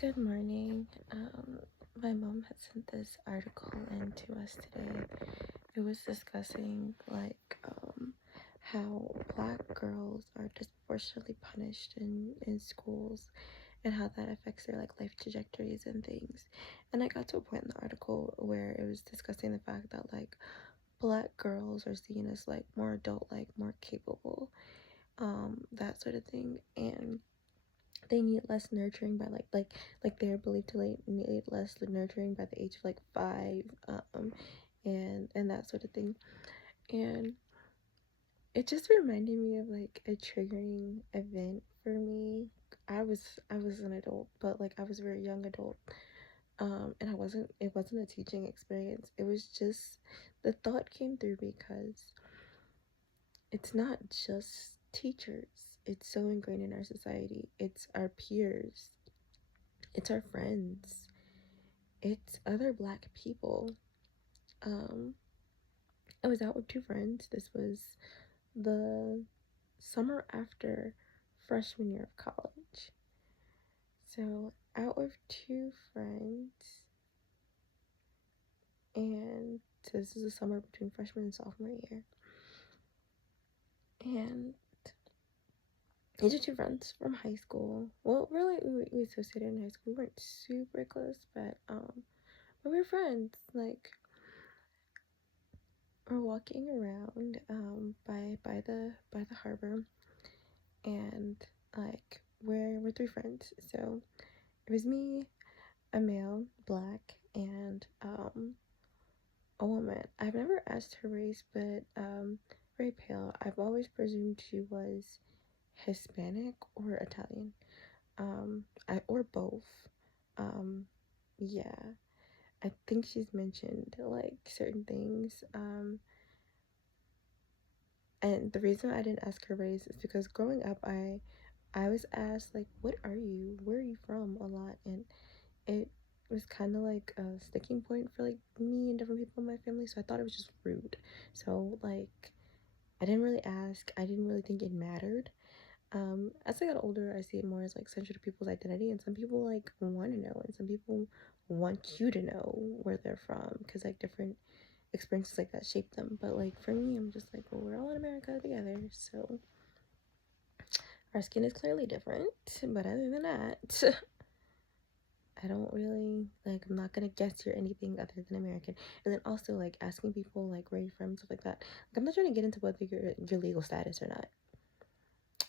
Good morning. My mom had sent this article in to us today. It was discussing how black girls are disproportionately punished in schools and how that affects their life trajectories and things. And I got to a point in the article where it was discussing the fact that black girls are seen as more adult, more capable, that sort of thing. And they need less nurturing by they're believed to need less nurturing by the age of 5, and that sort of thing. And it just reminded me of a triggering event for me. I was an adult, but I was a very young adult. And it wasn't a teaching experience. It was just the thought came through because it's not just teachers. It's so ingrained in our society. It's our peers. It's our friends. It's other black people. Um, I was out with two friends. This was the summer after freshman year of college. So, out with two friends, and so this is the summer between freshman and sophomore year. And these are two friends from high school. Well, really, we associated in high school. We weren't super close, but we were friends. We're walking around by the harbor, and we're three friends. So it was me, a male, black, and a woman. I've never asked her race, but very pale. I've always presumed she was Hispanic or Italian. Or both. Yeah. I think she's mentioned certain things. And the reason I didn't ask her race is because growing up, I was asked "What are you? Where are you from?" a lot, and it was kind of like a sticking point for me and different people in my family. So I thought it was just rude. So I didn't really ask. I didn't really think it mattered. As I got older, I see it more as central to people's identity, and some people want to know, and some people want you to know where they're from because different experiences like that shape them. But for me, I'm just well, we're all in America together, so our skin is clearly different. But other than that, I don't really I'm not gonna guess you're anything other than American. And then also asking people where you're from, stuff like that. I'm not trying to get into whether your legal status or not.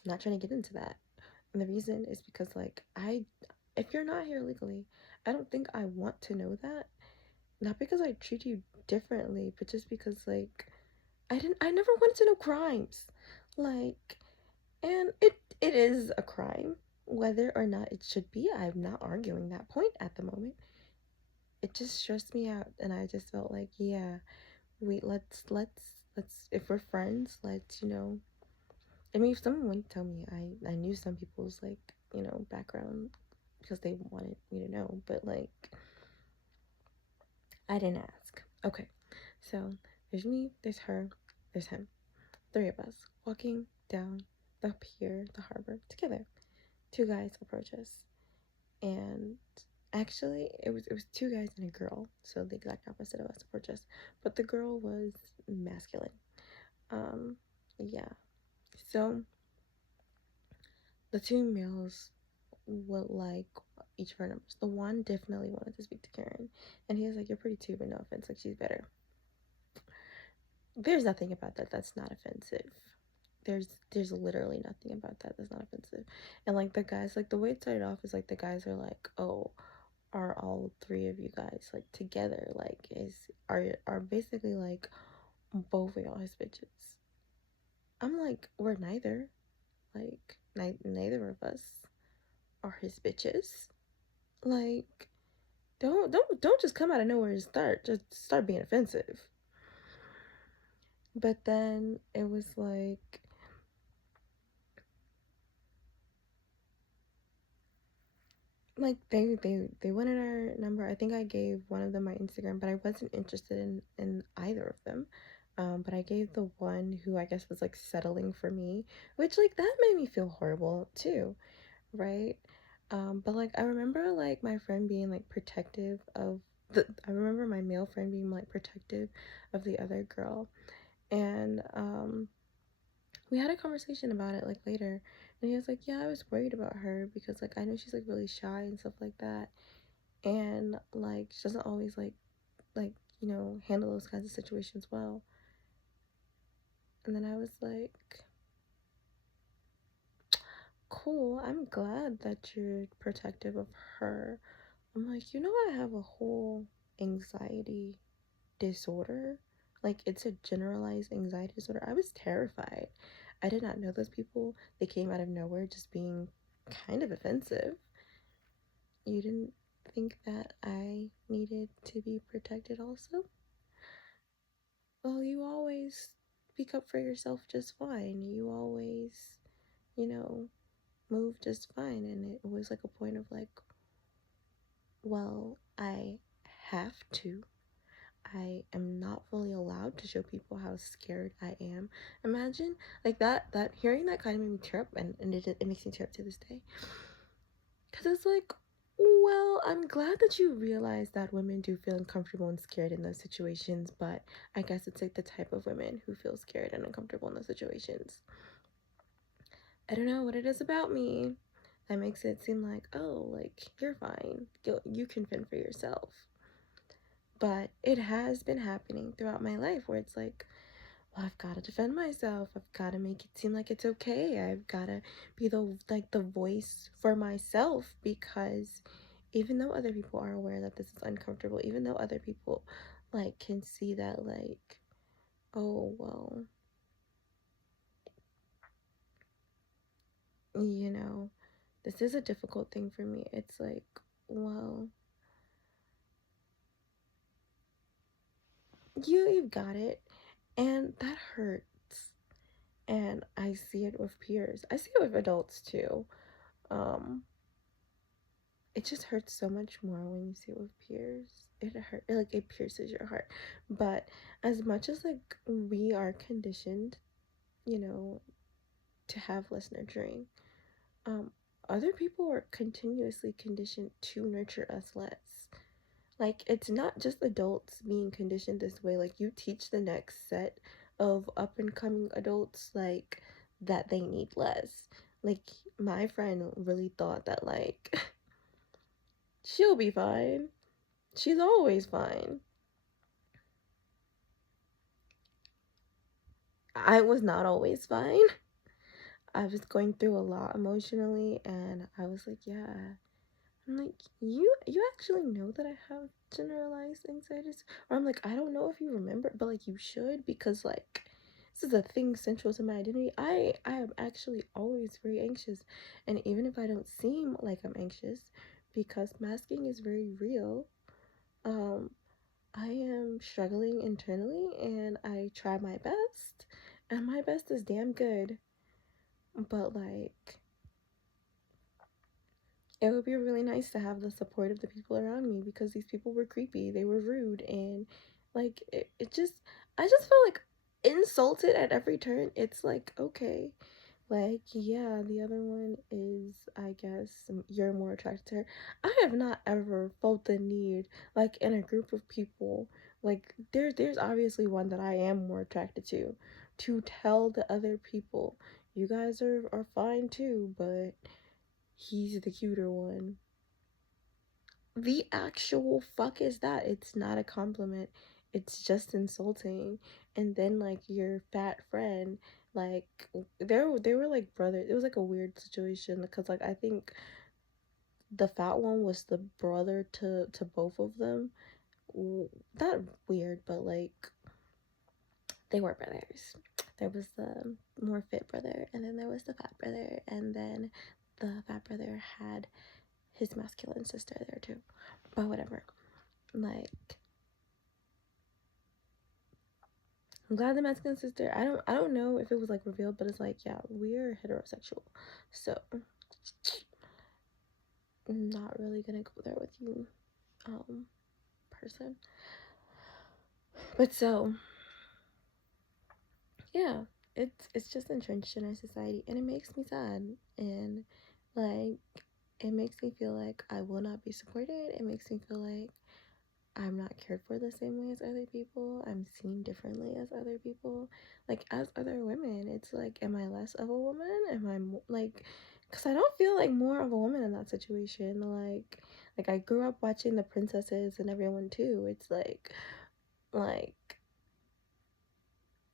I'm not trying to get into that. And the reason is because if you're not here legally, I don't think I want to know that. Not because I treat you differently, but just because I never wanted to know crimes. And it is a crime. Whether or not it should be, I'm not arguing that point at the moment. It just stressed me out, and I just felt yeah, let's if we're friends, I mean, if someone wouldn't tell me, I knew some people's background because they wanted me to know, but I didn't ask. Okay, so there's me, there's her, there's him, three of us walking down the pier, the harbor together. Two guys approach us, and actually it was two guys and a girl, so the exact opposite of us approach us, but the girl was masculine. Yeah. So the two males would each of our numbers. The one definitely wanted to speak to Karen, and he was "You're pretty too, but no offense, she's better." There's nothing about that that's not offensive. There's literally nothing about that that's not offensive. And the guys, the way it started off is the guys are "Oh, are all three of you guys together? Are basically both of y'all his bitches?" I'm "We're neither. Neither of us are his bitches. Like, don't just come out of nowhere and start being offensive." But then it was they wanted our number. I think I gave one of them my Instagram, but I wasn't interested in either of them. But I gave the one who I guess was settling for me, which that made me feel horrible too, right? But like I remember like my friend being like protective of I remember my male friend being like protective of the other girl, and we had a conversation about it like later, and he was like, yeah, I was worried about her because like I know she's like really shy and stuff like that, and like she doesn't always like handle those kinds of situations well. And then I was like, cool, I'm glad that you're protective of her. I'm like, I have a whole anxiety disorder. Like, it's a generalized anxiety disorder. I was terrified. I did not know those people. They came out of nowhere just being kind of offensive. You didn't think that I needed to be protected also? Well, you always speak up for yourself just fine. You always, you know, move just fine. And it was like a point of like, well, I have to. I am not fully allowed to show people how scared I am. Imagine like that hearing that kind of made me tear up, and it makes me tear up to this day. Cause it's like, well, I'm glad that you realize that women do feel uncomfortable and scared in those situations, but I guess it's like the type of women who feel scared and uncomfortable in those situations. I don't know what it is about me that makes it seem like, oh, like you're fine. You can fend for yourself. But it has been happening throughout my life where it's like, well, I've got to defend myself. I've got to make it seem like it's okay. I've got to be the voice for myself, because even though other people are aware that this is uncomfortable, even though other people like can see that like, oh, well, you know, this is a difficult thing for me. It's like, well, you've got it, and that hurts. And I see it with peers. I see it with adults too. Um, it just hurts so much more when you see it with peers. Like it pierces your heart. But as much as like we are conditioned, you know, to have less nurturing, um, other people are continuously conditioned to nurture us less. Like, it's not just adults being conditioned this way. Like, you teach the next set of up and coming adults, like, that they need less. Like, my friend really thought that, like, she'll be fine. She's always fine. I was not always fine. I was going through a lot emotionally, and I was like, yeah. I'm like, you actually know that I have generalized anxiety? Or I'm like, I don't know if you remember, but like you should, because like this is a thing central to my identity. I am actually always very anxious, and even if I don't seem like I'm anxious, because masking is very real, um I am struggling internally, and I try my best, and my best is damn good, but like it would be really nice to have the support of the people around me, because these people were creepy, they were rude, and like it just, I just felt like insulted at every turn. It's like, okay, like, yeah, the other one is, I guess, you're more attracted to her. I have not ever felt the need, like in a group of people, like there's obviously one that I am more attracted to tell the other people, you guys are fine too, but he's the cuter one. The actual fuck is that? It's not a compliment. It's just insulting. And then like your fat friend, like they were like brothers. It was like a weird situation because like I think the fat one was the brother to both of them. Not weird, but like they were brothers. There was the more fit brother, and then there was the fat brother, and then the fat brother had his masculine sister there too. But whatever. Like, I'm glad the masculine sister. I don't know if it was like revealed, but it's like, yeah, we're heterosexual. So I'm not really gonna go there with you, person. But so yeah, it's just entrenched in our society, and it makes me sad. And like it makes me feel like I will not be supported. It makes me feel like I'm not cared for the same way as other people. I'm seen differently as other people. Like, as other women, it's like, am I less of a woman? Am I like, because I don't feel like more of a woman in that situation. Like I grew up watching the princesses and everyone too. It's like,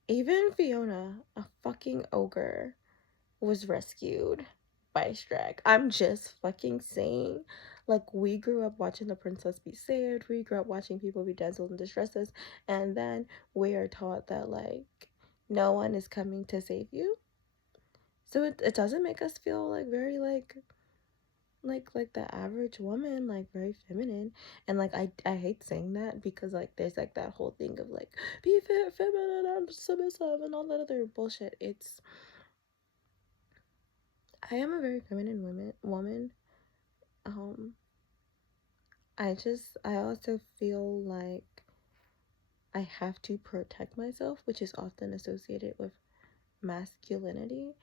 even Fiona, a fucking ogre, was rescued by Shrek. I'm just fucking saying. Like, we grew up watching the princess be saved. We grew up watching people be damsels in distresses. And then we are taught that, like, no one is coming to save you. So it doesn't make us feel, like, very, like the average woman, like, very feminine. And, like, I hate saying that because, like, there's, like, that whole thing of, like, be feminine and submissive and all that other bullshit. I am a very feminine woman. Um, I also feel like I have to protect myself, which is often associated with masculinity.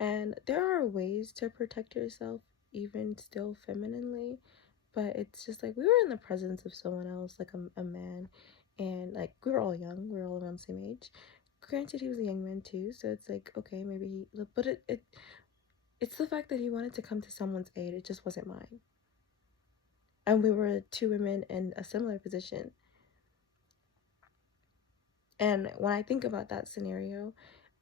And there are ways to protect yourself, even still femininely, but it's just like we were in the presence of someone else, like a man, and like we were all young, we were all around the same age. Granted, he was a young man too, so it's like, okay, maybe but it's the fact that he wanted to come to someone's aid, it just wasn't mine. And we were two women in a similar position. And when I think about that scenario,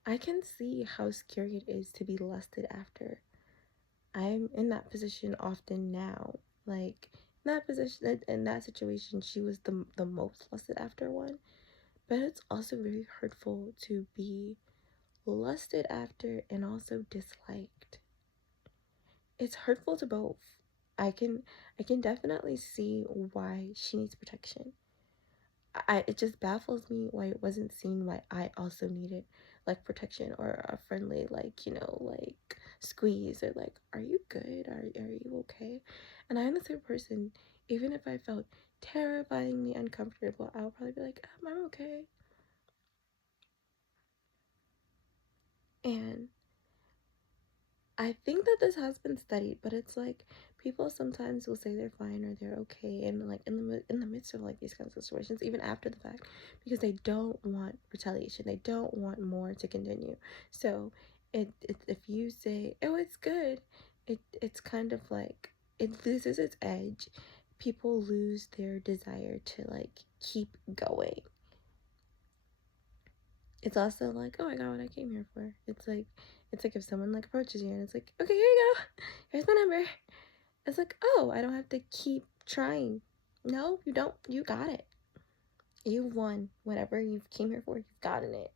I can see how scary it is to be lusted after. I'm in that position often now. Like, in that position, in that situation, she was the most lusted after one. But it's also very hurtful to be lusted after and also disliked. It's hurtful to both. I can I can definitely see why she needs protection. It just baffles me why it wasn't seen why I also needed like protection or a friendly, like, like squeeze, or like, are you good, are you okay? And I'm the same person. Even if I felt terrifyingly uncomfortable, I would probably be like, I'm okay. And I think that this has been studied, but it's like people sometimes will say they're fine or they're okay, and like in the midst of like these kinds of situations, even after the fact, because they don't want retaliation, they don't want more to continue. So if you say, oh, it's good, it's kind of like it loses its edge. People lose their desire to like keep going. It's also like, oh, I got what I came here for. It's like if someone like approaches you and it's like, okay, here you go, here's my number. It's like, oh, I don't have to keep trying. No, you don't. You got it. You won whatever you came here for. You've gotten it.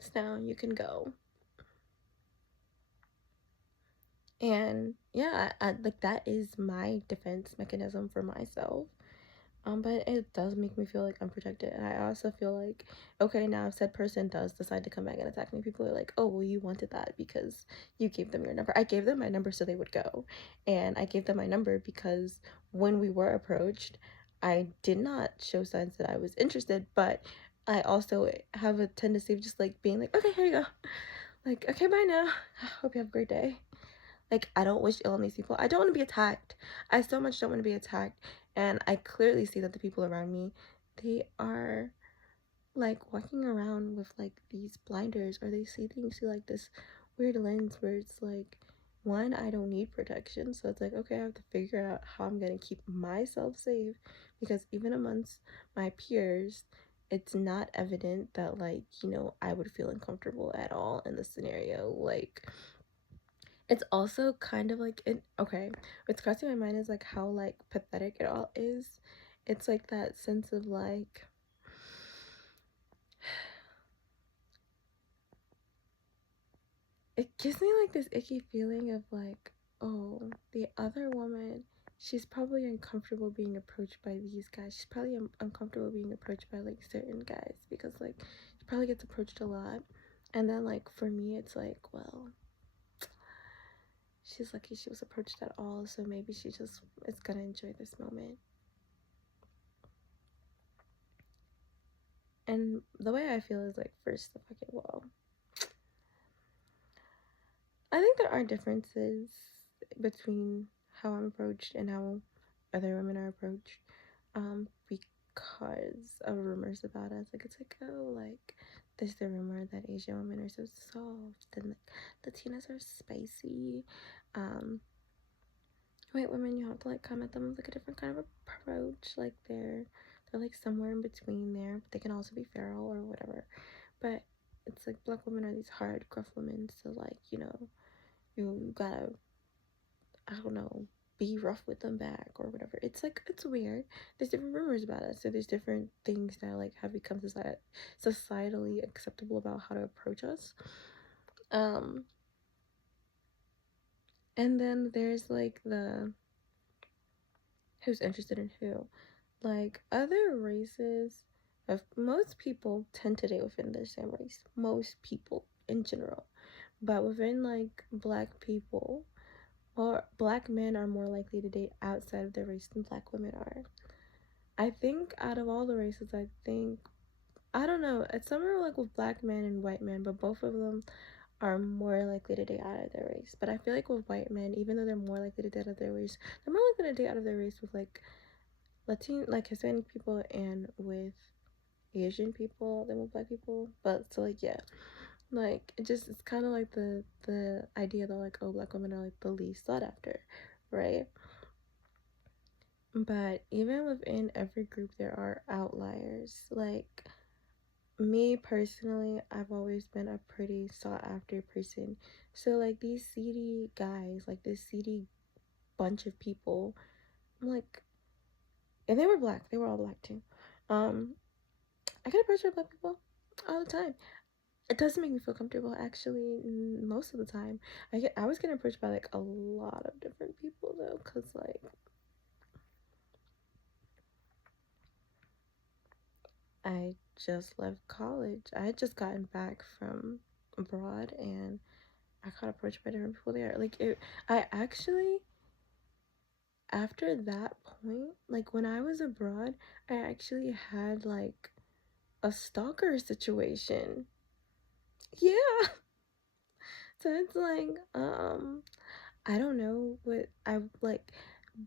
So now you can go. And yeah, I like that is my defense mechanism for myself. But it does make me feel like unprotected. And I also feel like, okay, now if said person does decide to come back and attack me, people are like, oh, well, you wanted that because you gave them your number. I gave them my number so they would go. And I gave them my number because when we were approached, I did not show signs that I was interested, but I also have a tendency of just like being like, okay, here you go. Like, okay, bye now. Hope you have a great day. Like, I don't wish ill on these people. I don't want to be attacked. I so much don't want to be attacked. And I clearly see that the people around me, they are like walking around with like these blinders, or they see things through like this weird lens where it's like, one, I don't need protection. So it's like, okay, I have to figure out how I'm going to keep myself safe, because even amongst my peers, it's not evident that, like, I would feel uncomfortable at all in this scenario. Like, it's also kind of like okay, what's crossing my mind is like how like pathetic it all is. It's like that sense of like, it gives me like this icky feeling of like, oh, the other woman, she's probably uncomfortable being approached by these guys. She's probably uncomfortable being approached by like certain guys, because like she probably gets approached a lot. And then like for me, it's like, well, she's lucky she was approached at all, so maybe she just is gonna enjoy this moment. And the way I feel is like, first, okay, well, I think there are differences between how I'm approached and how other women are approached, because of rumors about us. Like, it's like, oh, like, there's the rumor that Asian women are so soft and like Latinas are spicy. White women, you have to like come at them with like a different kind of approach. Like they're like somewhere in between there, but they can also be feral or whatever. But it's like black women are these hard, gruff women, so like, you gotta, I don't know, be rough with them back or whatever. It's like, it's weird. There's different rumors about us, so there's different things that like have become societally acceptable about how to approach us. Um, and then there's like the who's interested in who. Like other races, of most people tend to date within their same race. Most people in general, but within like black people, or black men are more likely to date outside of their race than black women are. I think out of all the races, I don't know. It's somewhere like with black men and white men, but both of them are more likely to date out of their race. But I feel like with white men, even though they're more likely to date out of their race, they're more likely to date out of their race with like like Hispanic people and with Asian people than with black people. But so like, yeah, like it's kind of like the idea that like, oh, black women are like the least sought after, right? But even within every group there are outliers. Like me personally, I've always been a pretty sought after person. So like these seedy guys, like this seedy bunch of people, I'm like, and they were black, they were all black too. um I get approached by black people all the time. It doesn't make me feel comfortable, actually. Most of the time I was getting approached by like a lot of different people though, because like I just left college. I had just gotten back from abroad and I got approached by different people there. Like I actually, after that point, like when I was abroad, I actually had like a stalker situation. Yeah. So it's like, I don't know what I like,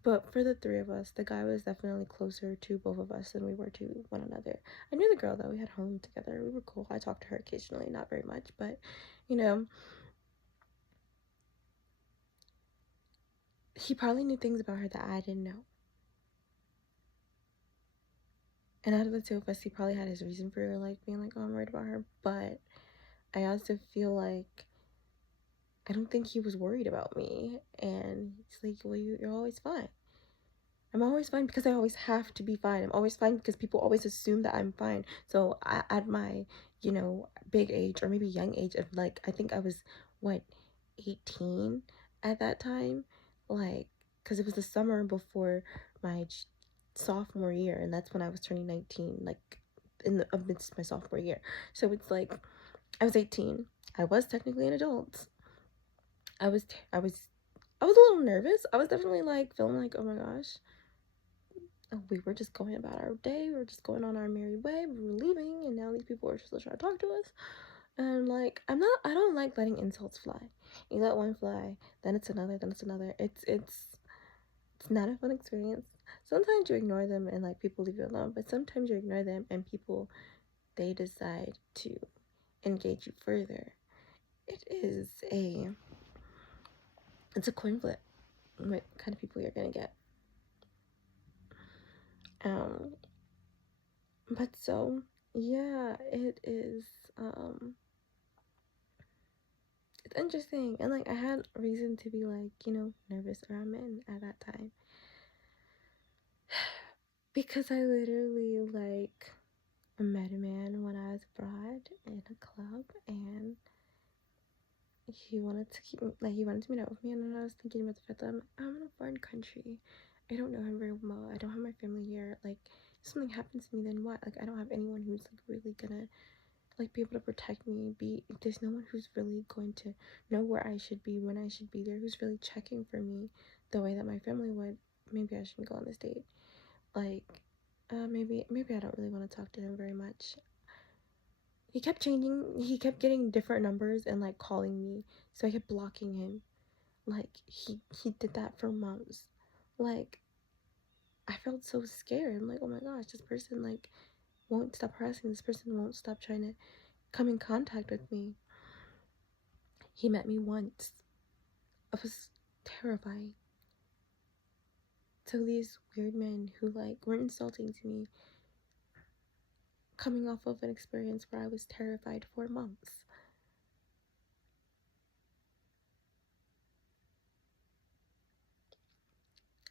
but for the three of us, the guy was definitely closer to both of us than we were to one another. I knew the girl though, we had home together, we were cool. I talked to her occasionally, not very much, but you know, he probably knew things about her that I didn't know. And out of the two of us, he probably had his reason for like being like, oh, I'm worried about her. But I also feel like I don't think he was worried about me. And he's like, well, you're always fine. I'm always fine because I always have to be fine. I'm always fine because people always assume that I'm fine. So at my, big age or maybe young age of like, I think I was, what, 18 at that time? Like, because it was the summer before my sophomore year, and that's when I was turning 19, like in the amidst my sophomore year. So it's like, I was 18. I was technically an adult. I was, I was, I was a little nervous. I was definitely like feeling like, oh my gosh, we were just going about our day, we were just going on our merry way, we were leaving, and now these people are still trying to talk to us. And like, I don't like letting insults fly. You let one fly, then it's another, then it's another. It's not a fun experience. Sometimes you ignore them and like people leave you alone, but sometimes you ignore them and people, they decide to engage you further. It is a it's a coin flip what kind of people you're gonna get. um but so yeah, it is, it's interesting, and like I had reason to be like, nervous around men at that time because I literally like met a man when I was abroad in a club, and he wanted to keep like he wanted to meet up with me, and then I was thinking about the fact that I'm in a foreign country. I don't know him very well. I don't have my family here. Like if something happens to me, then what? Like I don't have anyone who's like really gonna like be able to protect me. There's no one who's really going to know where I should be when I should be there, who's really checking for me the way that my family would. Maybe I shouldn't go on this date. Like maybe I don't really want to talk to him very much. He kept changing, he kept getting different numbers and like calling me, so I kept blocking him. Like, he did that for months. Like, I felt so scared. I'm like, oh my gosh, this person, like, won't stop harassing. This person won't stop trying to come in contact with me. He met me once. It was terrifying. So these weird men who, like, weren't insulting to me, coming off of an experience where I was terrified for months.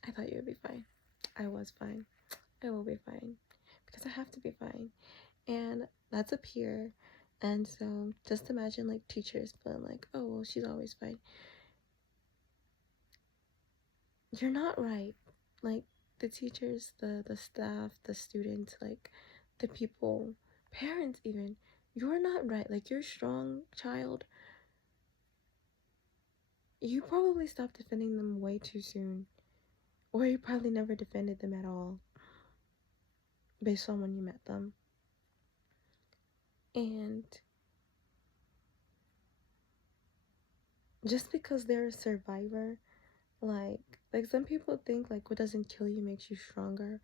I thought you would be fine. I was fine. I will be fine. Because I have to be fine. And that's a peer. And so just imagine, like, teachers feeling like, oh, well, she's always fine. You're not right. Like, the teachers, the staff, the students, like, the people, parents even, you're not right. Like, you're a strong child. You probably stopped defending them way too soon. Or you probably never defended them at all based on when you met them. And just because they're a survivor, like some people think like what doesn't kill you makes you stronger.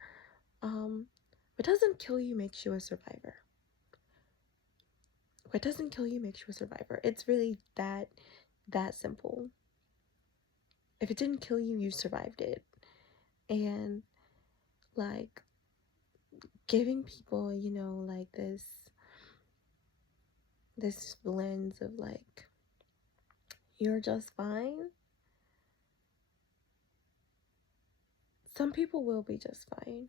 What doesn't kill you makes you a survivor. What doesn't kill you makes you a survivor. It's really that simple. If it didn't kill you, you survived it. And like giving people, you know, like this lens of like you're just fine. Some people will be just fine.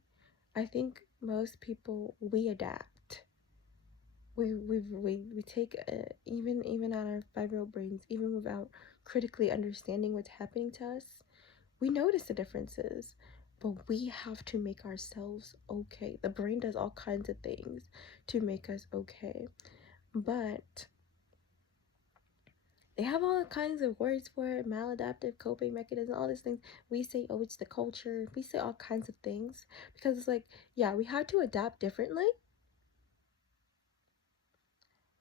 I think most people, we adapt. We take even at our 5-year-old brains, even without critically understanding what's happening to us, we notice the differences, but we have to make ourselves okay. The brain does all kinds of things to make us okay, but they have all kinds of words for it: maladaptive coping mechanism, all these things. We say, oh, it's the culture. We say all kinds of things because it's like, yeah, we had to adapt differently.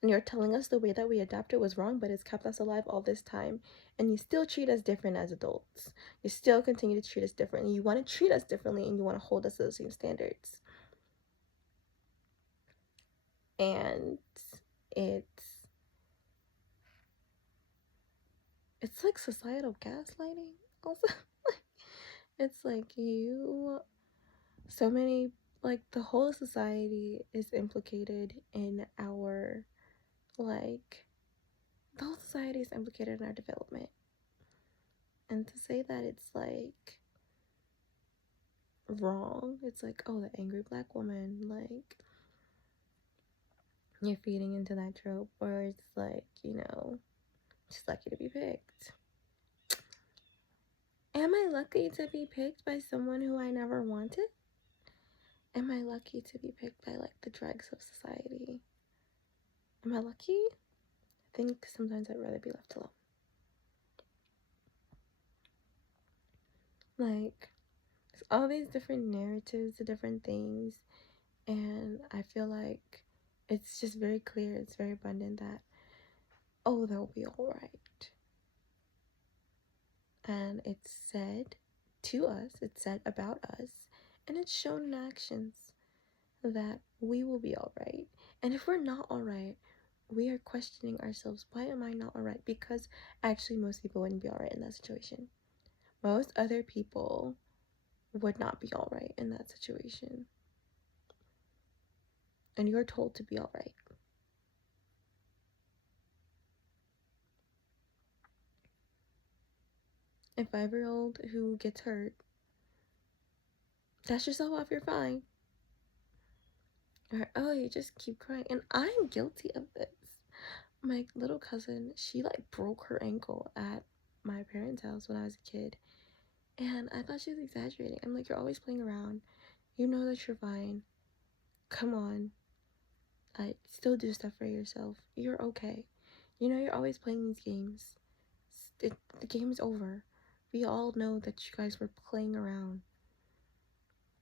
And you're telling us the way that we adapted was wrong, but it's kept us alive all this time. And you still treat us different as adults. You still continue to treat us differently. You want to treat us differently and you want to hold us to the same standards. And it's it's like societal gaslighting also. It's like so many, like the whole society is implicated in our, like, the whole society is implicated in our development. And to say that it's like wrong, it's like, oh, the angry black woman, like you're feeding into that trope, or it's like, you know, just lucky to be picked. Am I lucky to be picked by someone who I never wanted? Am I lucky to be picked by like the dregs of society? Am I lucky? I think sometimes I'd rather be left alone. Like, there's all these different narratives, the different things, and I feel like it's just very clear, it's very abundant that, oh, they'll be alright. And it's said to us, it's said about us, and it's shown in actions that we will be alright. And if we're not alright, we are questioning ourselves, why am I not alright? Because actually most people wouldn't be alright in that situation. Most other people would not be alright in that situation. And you're told to be alright. A 5-year-old who gets hurt, dust yourself off, you're fine. Or, oh, you just keep crying. And I'm guilty of this. My little cousin, she like broke her ankle at my parents' house when I was a kid. And I thought she was exaggerating. I'm like, you're always playing around. You know that you're fine. Come on. Still do stuff for yourself. You're okay. You know, you're always playing these games. The game's over. We all know that you guys were playing around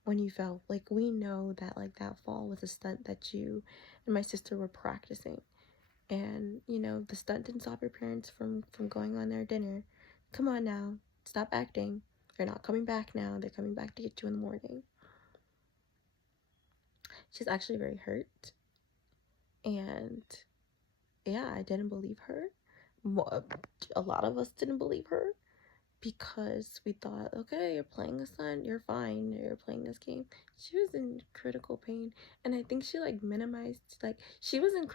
when you fell. Like, we know that, like, that fall was a stunt that you and my sister were practicing. And, you know, the stunt didn't stop your parents from going on their dinner come on now, stop acting. They're not coming back now. They're coming back to get you in the morning. She's actually very hurt. And yeah, I didn't believe her. A lot of us didn't believe her because we thought, okay, you're playing a son, you're fine, you're playing this game. She was in critical pain, and I think she like minimized, like she was in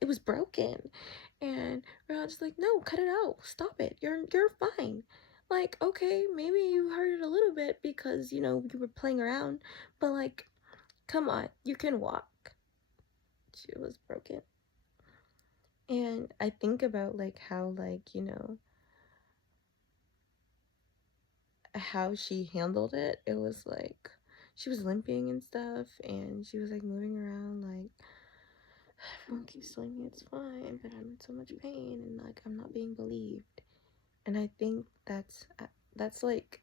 it was broken, and we're all just like, no, cut it out, stop it, you're fine. Like, okay, maybe you hurt it a little bit because you were playing around, but like, come on, you can walk. She was broken. And I think about like how how she handled it. It was like she was limping and stuff, and she was like moving around like, everyone keeps telling me it's fine, but I'm in so much pain and like I'm not being believed. And I think that's like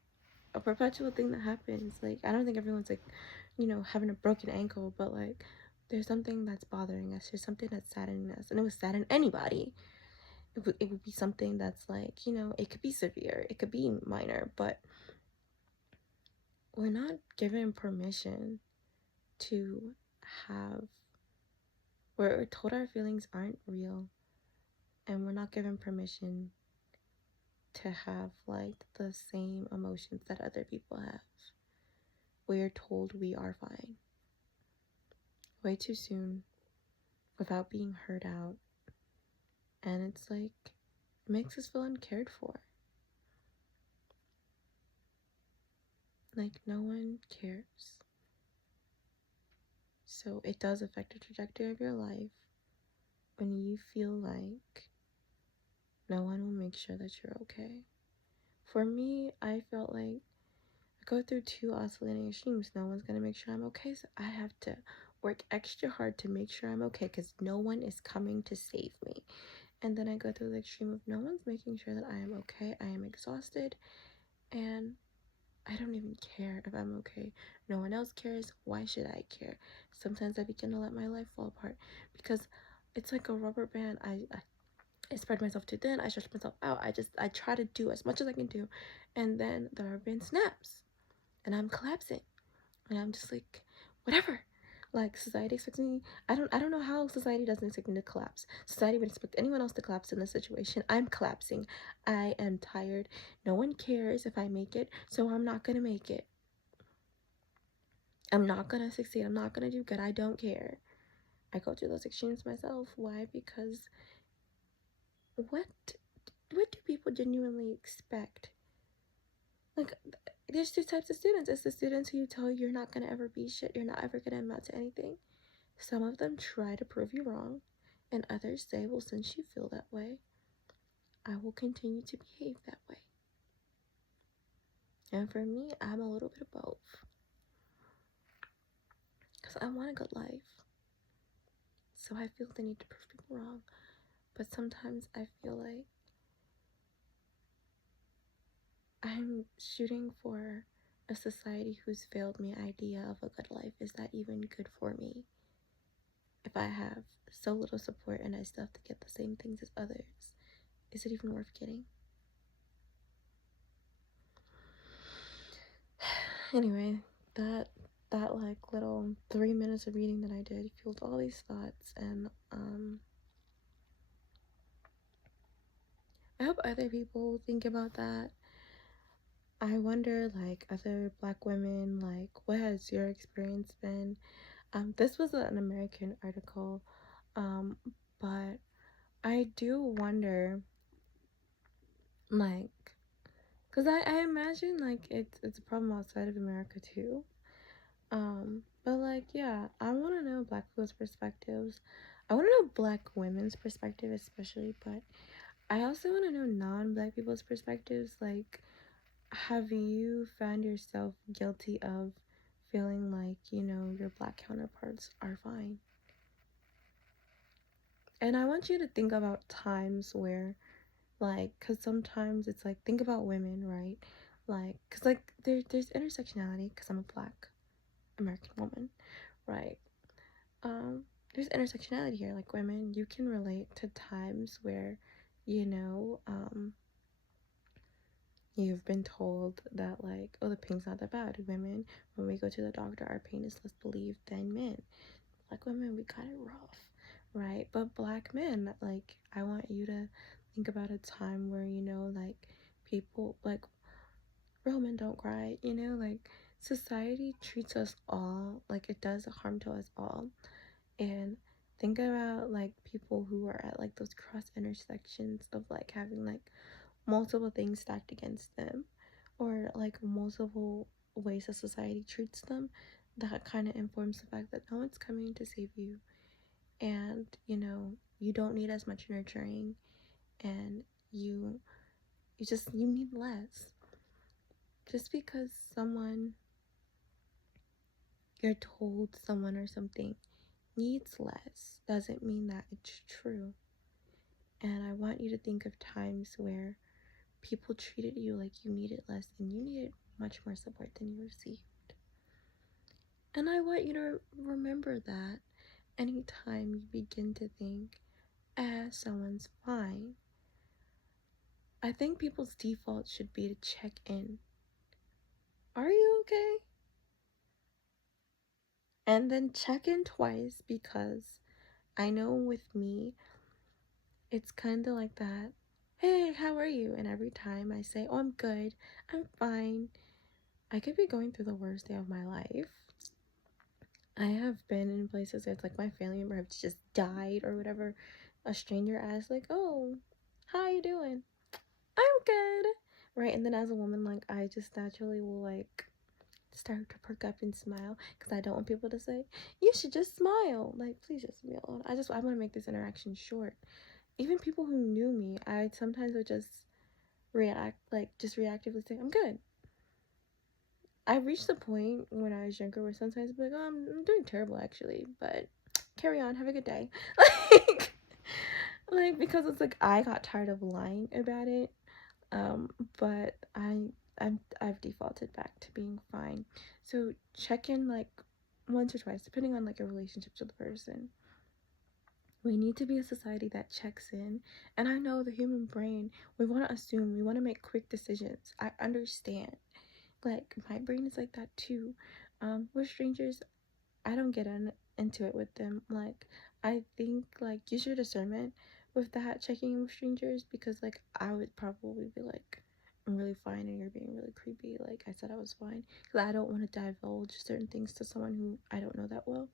a perpetual thing that happens. Like, I don't think everyone's like having a broken ankle, but like there's something that's bothering us, there's something that's saddening us, and it would sadden anybody. It would be something that's like, it could be severe, it could be minor, but we're not given permission to have, we're told our feelings aren't real, and we're not given permission to have like the same emotions that other people have. We are told we are fine way too soon without being heard out, and it's like, it makes us feel uncared for. Like, no one cares. So it does affect the trajectory of your life when you feel like no one will make sure that you're okay. For me, I felt like I go through two oscillating extremes. No one's gonna make sure I'm okay, so I have to work extra hard to make sure I'm okay because no one is coming to save me. And then I go through the extreme of no one's making sure that I am okay. I am exhausted and I don't even care if I'm okay. No one else cares. Why should I care? Sometimes I begin to let my life fall apart because it's like a rubber band. I spread myself too thin. I stretch myself out. I try to do as much as I can do, and then the rubber band snaps, and I'm collapsing, and I'm just like, whatever. Like, society expects me. I don't know how society doesn't expect me to collapse. Society would expect anyone else to collapse in this situation. I'm collapsing. I am tired. No one cares if I make it, so I'm not gonna make it. I'm not gonna succeed. I'm not gonna do good. I don't care. I go through those extremes myself. Why? Because what what do people genuinely expect? Like, there's two types of students. It's the students who you tell you're not gonna ever be shit, you're not ever gonna amount to anything. Some of them try to prove you wrong, and others say, well, since you feel that way, I will continue to behave that way. And for me, I'm a little bit of both. Because I want a good life. So I feel the need to prove people wrong. But sometimes I feel like I'm shooting for a society whose failed me idea of a good life. Is that even good for me? If I have so little support and I still have to get the same things as others, is it even worth getting? Anyway, that like little 3 minutes of reading that I did fueled all these thoughts, and I hope other people think about that. I wonder, like, other Black women, like, what has your experience been? This was an American article, um, but I do wonder, like, because I imagine, like, it's a problem outside of America, too. But, like, yeah, I want to know Black people's perspectives. I want to know Black women's perspective, especially, but I also want to know non-Black people's perspectives, like, have you found yourself guilty of feeling like, your Black counterparts are fine? And I want you to think about times where, like, because sometimes it's like, think about women, right? Like, because, like, there's intersectionality, because I'm a Black American woman, right? There's intersectionality here. Like, women, you can relate to times where, you know, You've been told that, like, oh, the pain's not that bad. Women, when we go to the doctor, our pain is less believed than men. Like, women, we got it rough, right? But black men, like, I want you to think about a time where, like, people, like, real men don't cry, like, society treats us all like it does harm to us all. And think about, like, people who are at, like, those cross intersections of, like, having, like, multiple things stacked against them, or like multiple ways that society treats them. That kind of informs the fact that no one's coming to save you, and you don't need as much nurturing, and you need less. Just because you're told someone or something needs less doesn't mean that it's true. And I want you to think of times where people treated you like you needed less and you needed much more support than you received. And I want you to remember that anytime you begin to think, someone's fine. I think people's default should be to check in. Are you okay? And then check in twice, because I know with me, it's kind of like that. Hey, how are you? And every time I say, oh, I'm good, I'm fine, I could be going through the worst day of my life. I have been in places where it's like my family member have just died or whatever. A stranger asks, like, oh, how you doing? I'm good. Right? And then as a woman, like, I just naturally will, like, start to perk up and smile, because I don't want people to say, you should just smile. Like, please just be alone. I want to make this interaction short. Even people who knew me, I sometimes would just just reactively say, I'm good. I reached the point when I was younger where sometimes I'd be like, oh, I'm doing terrible actually, but carry on, have a good day. like, because it's like I got tired of lying about it. But I've defaulted back to being fine. So check in like once or twice, depending on like your relationships with the person. We need to be a society that checks in. And I know the human brain, we want to assume, we want to make quick decisions. I understand. Like, my brain is like that too. With strangers, I don't get into it with them. Like, I think, like, use your discernment with that checking in with strangers, because, like, I would probably be like, I'm really fine and you're being really creepy. Like, I said I was fine. Because I don't want to divulge certain things to someone who I don't know that well.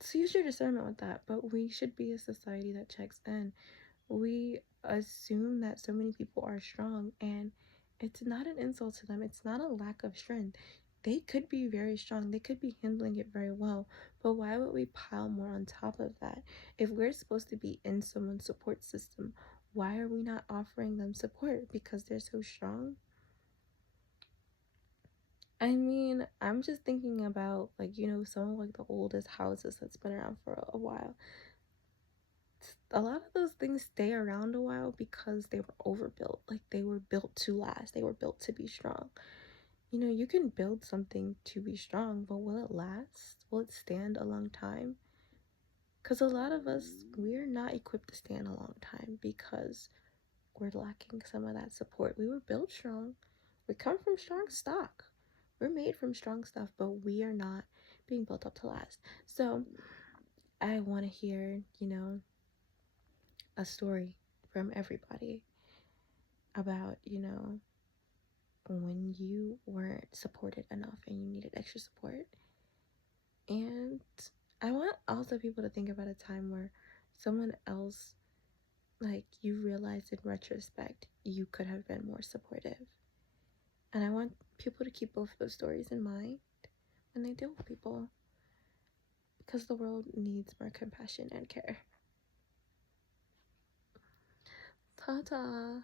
So use your discernment with that. But we should be a society that checks in. We assume that so many people are strong, and it's not an insult to them. It's not a lack of strength. They could be very strong, they could be handling it very well, but why would we pile more on top of that? If we're supposed to be in someone's support system, why are we not offering them support? Because they're so strong? I mean, I'm just thinking about, like, some of like the oldest houses that's been around for a while. A lot of those things stay around a while because they were overbuilt. Like, they were built to last, they were built to be strong. You can build something to be strong, but will it last? Will it stand a long time? Because a lot of us, we're not equipped to stand a long time because we're lacking some of that support. We were built strong, we come from strong stock, we're made from strong stuff, but we are not being built up to last. So I want to hear, a story from everybody about, when you weren't supported enough and you needed extra support. And I want also people to think about a time where someone else, like, you realize in retrospect, you could have been more supportive. And I want people to keep both of those stories in mind when they deal with people, because the world needs more compassion and care. Ta-ta!